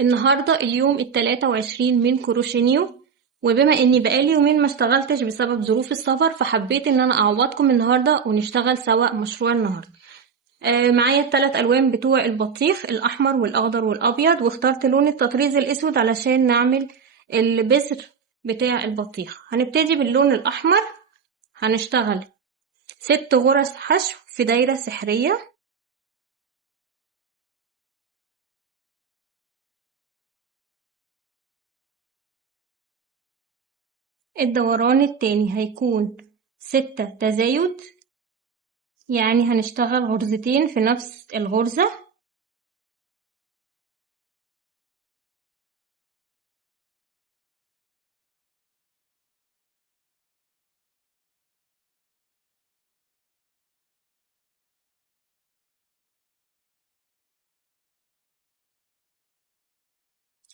النهاردة اليوم 23 من كروشينيو، وبما اني بقالي يومين ما اشتغلتش بسبب ظروف السفر، فحبيت ان انا اعوضكم النهاردة ونشتغل سوا مشروع النهاردة. معايا الثلاث الوان بتوع البطيخ، الاحمر والاخضر والابيض، واخترت لون التطريز الاسود علشان نعمل البذر بتاع البطيخ. هنبتدي باللون الاحمر. هنشتغل 6 غرز حشو في دايرة سحرية. الدوران التاني هيكون 6 تزايد، يعني هنشتغل غرزتين في نفس الغرزة.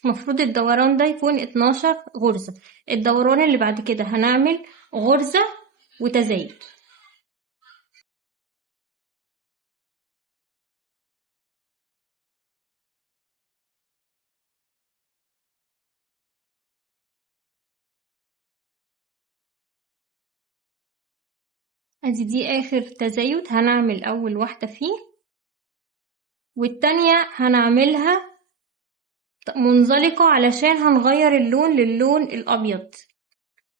مفروض الدوران ده يكون 12 غرزة. الدوران اللي بعد كده هنعمل غرزة وتزايد. ادي دي اخر تزايد، هنعمل اول واحدة فيه، والتانية هنعملها منزلقة علشان هنغير اللون للون الابيض.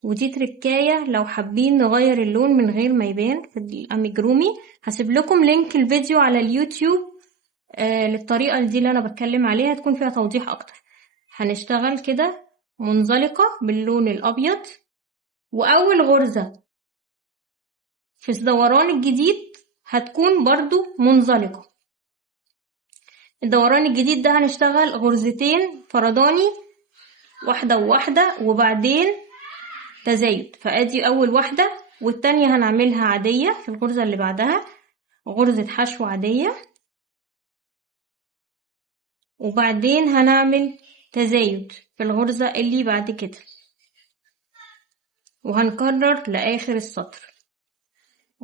ودي تركاية لو حابين نغير اللون من غير ما يبان في الاميجرومي. هسيب لكم لينك الفيديو على اليوتيوب للطريقة دي اللي انا بتكلم عليها، تكون فيها توضيح اكتر. هنشتغل كده منزلقة باللون الابيض، واول غرزة في الدوران الجديد هتكون برضو منزلقة. الدوران الجديد ده هنشتغل غرزتين فرداني، واحدة وواحدة، وبعدين تزايد. فادي اول واحدة، والتانية هنعملها عادية في الغرزة اللي بعدها، غرزة حشو عادية، وبعدين هنعمل تزايد في الغرزة اللي بعد كده، وهنكرر لآخر السطر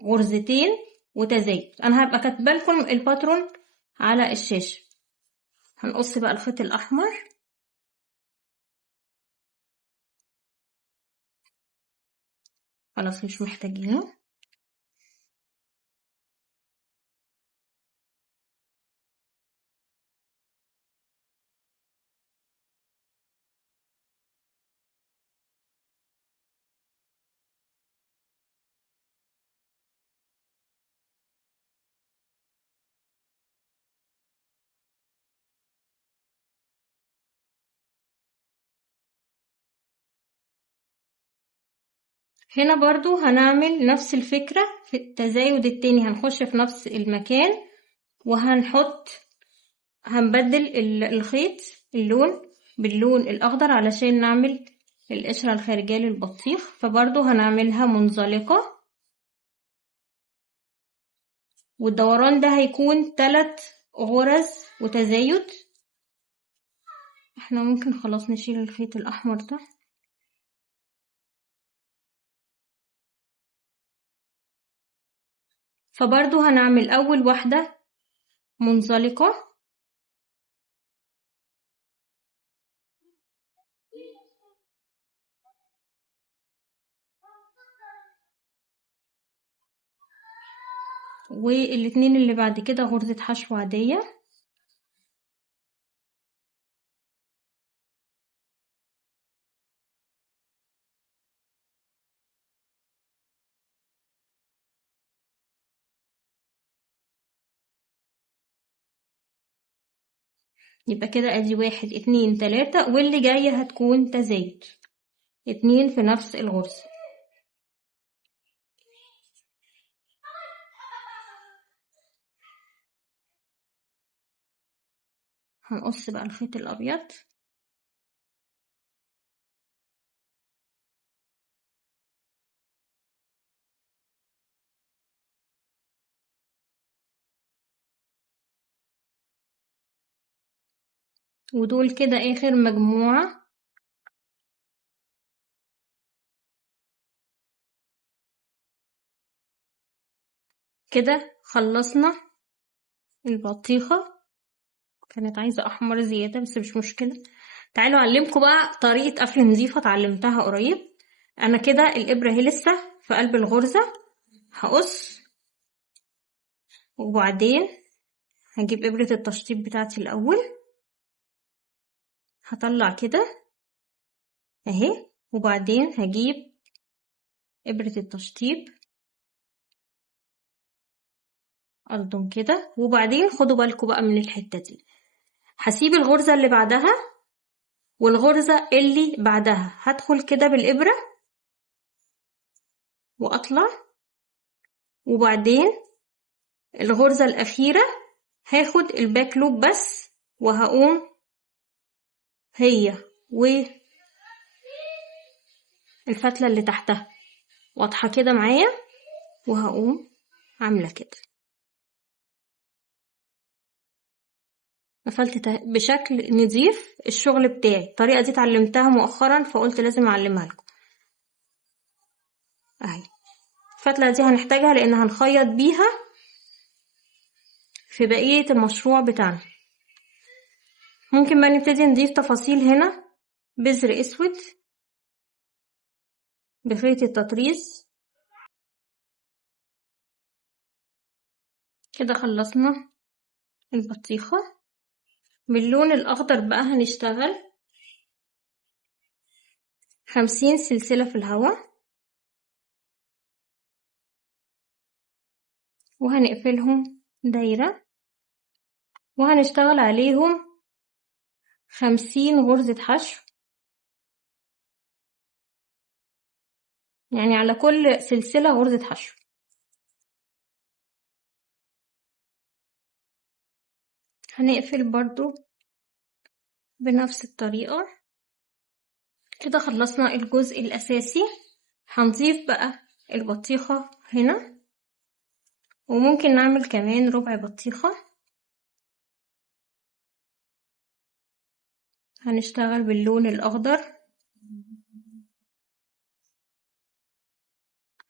غرزتين وتزايد. انا هبقى كاتبالكم الباترون على الشاشة. هنقص بقى الخيط الاحمر، خلاص مش محتاجينه. هنا برضو هنعمل نفس الفكرة في التزايد التاني، هنخش في نفس المكان هنبدل الخيط اللون باللون الأخضر علشان نعمل القشرة الخارجية للبطيخ. فبرضو هنعملها منزلقة، والدوران ده هيكون 3 غرز وتزايد. احنا ممكن خلاص نشيل الخيط الأحمر ده. فبرضو هنعمل أول واحدة منزلقة، والاتنين اللي بعد كده غرزة حشو عادية. يبقى كده ادي 1 2 3، واللي جاية هتكون تزايد 2 في نفس الغرزة. هنقص بقى الخيط الأبيض. ودول كده آخر مجموعة. كده خلصنا البطيخة. كانت عايزة احمر زيادة بس مش مشكلة. تعالوا اعلمكم بقى طريقة قفل نظيفة اتعلمتها قريب. انا كده الابرة هي لسه في قلب الغرزة، هقص وبعدين هجيب ابرة التشطيب بتاعتي الاول، هطلع كده اهي، وبعدين هجيب ابرة التشطيب ألضم كده، وبعدين خدوا بالكم بقى من الحتة دي، هسيب الغرزة اللي بعدها والغرزة اللي بعدها، هدخل كده بالإبرة وأطلع، وبعدين الغرزة الأخيرة هاخد الباك لوب بس، وهقوم هي والفتلة اللي تحتها واضحة كده معايا، وهقوم عاملة كده، قفلت بشكل نظيف الشغل بتاعي. الطريقة دي اتعلمتها مؤخرا فقلت لازم اعلمها لكم اهي. الفتلة دي هنحتاجها لان هنخيط بيها في بقية المشروع بتاعنا. ممكن بقى نبتدي نضيف تفاصيل هنا، بذر اسود بخيط التطريز كده. خلصنا البطيخة. باللون الاخضر بقى هنشتغل 50 سلسلة في الهواء، وهنقفلهم دايرة، وهنشتغل عليهم 50 غرزة حشو، يعني على كل سلسلة غرزة حشو. هنقفل برضو بنفس الطريقة كده. خلصنا الجزء الأساسي. هنضيف بقى البطيخة هنا، وممكن نعمل كمان ربع بطيخة. هنشتغل باللون الأخضر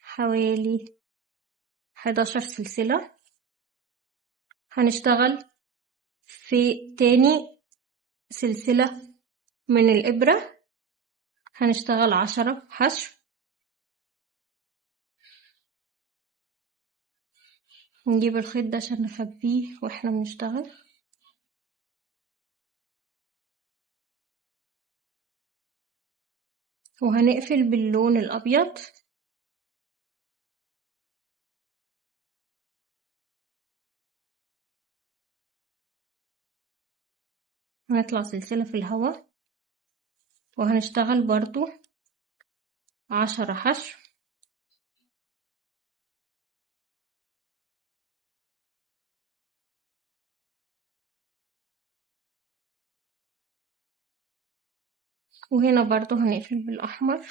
حوالي 11 سلسلة. هنشتغل في تاني سلسلة من الإبرة، هنشتغل 10 حشو. نجيب الخيط ده عشان نخبيه واحنا بنشتغل، وهنقفل باللون الأبيض. هنطلع سلسلة في الهواء، وهنشتغل برضو 10 حشو. وهنا برضو هنقفل بالأحمر،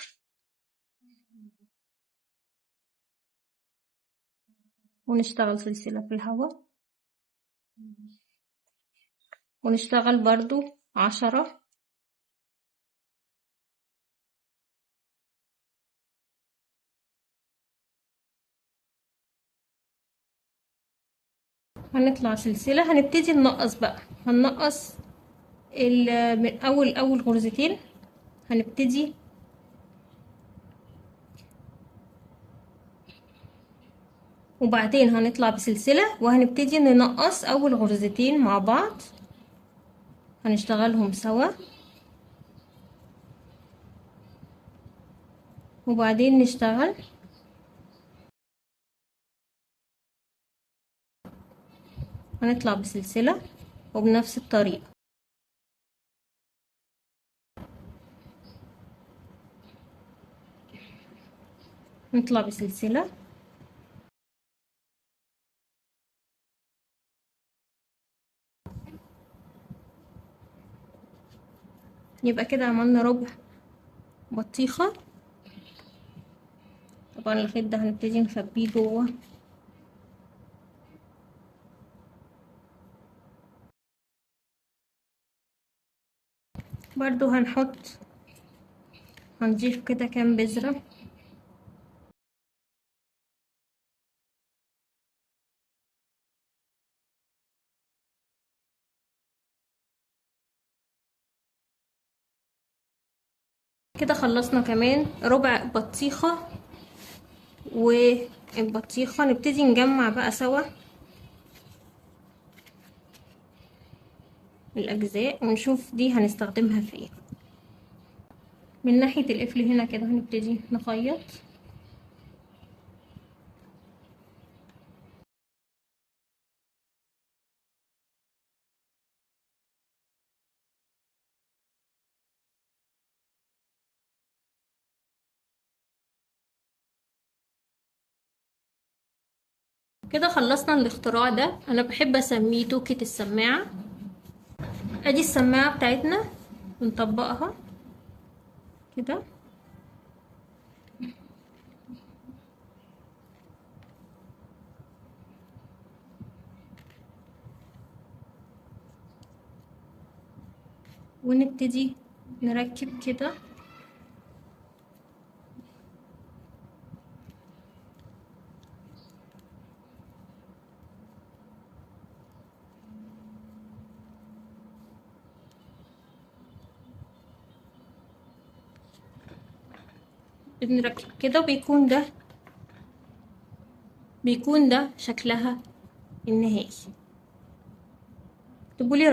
ونشتغل سلسلة في الهواء، ونشتغل برضو 10. هنطلع سلسلة، هنبتدي ننقص بقى، هننقص من أول غرزتين هنبتدي وبعدين هنطلع بسلسلة، وهنبتدي ننقص أول غرزتين مع بعض، هنشتغلهم سوا، وبعدين نشتغل هنطلع بسلسلة وبنفس الطريقة. نطلع بسلسلة يبقى كده عملنا ربع بطيخة. طبعا الخيط ده هنبتدي نخبيه جوه، برضو هنضيف كده كام بذرة كده خلصنا كمان ربع بطيخة والبطيخة. نبتدي نجمع بقى سوا الأجزاء ونشوف دي هنستخدمها في ايه. من ناحية القفل هنا كده هنبتدي نخيط. كده خلصنا الاختراع ده، انا بحب اسميه توكة السماعة. ادي السماعة بتاعتنا بنطبقها كده ونبتدي نركب كده. بنركب كده بيكون ده شكلها النهائي. اكتبولي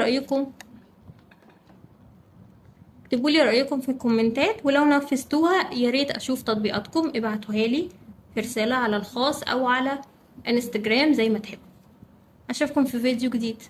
رأيكم في الكومنتات، ولو نفذتوها ياريت اشوف تطبيقاتكم. ابعتوها لي في رسالة على الخاص او على انستجرام زي ما تحبوا. اشوفكم في فيديو جديد.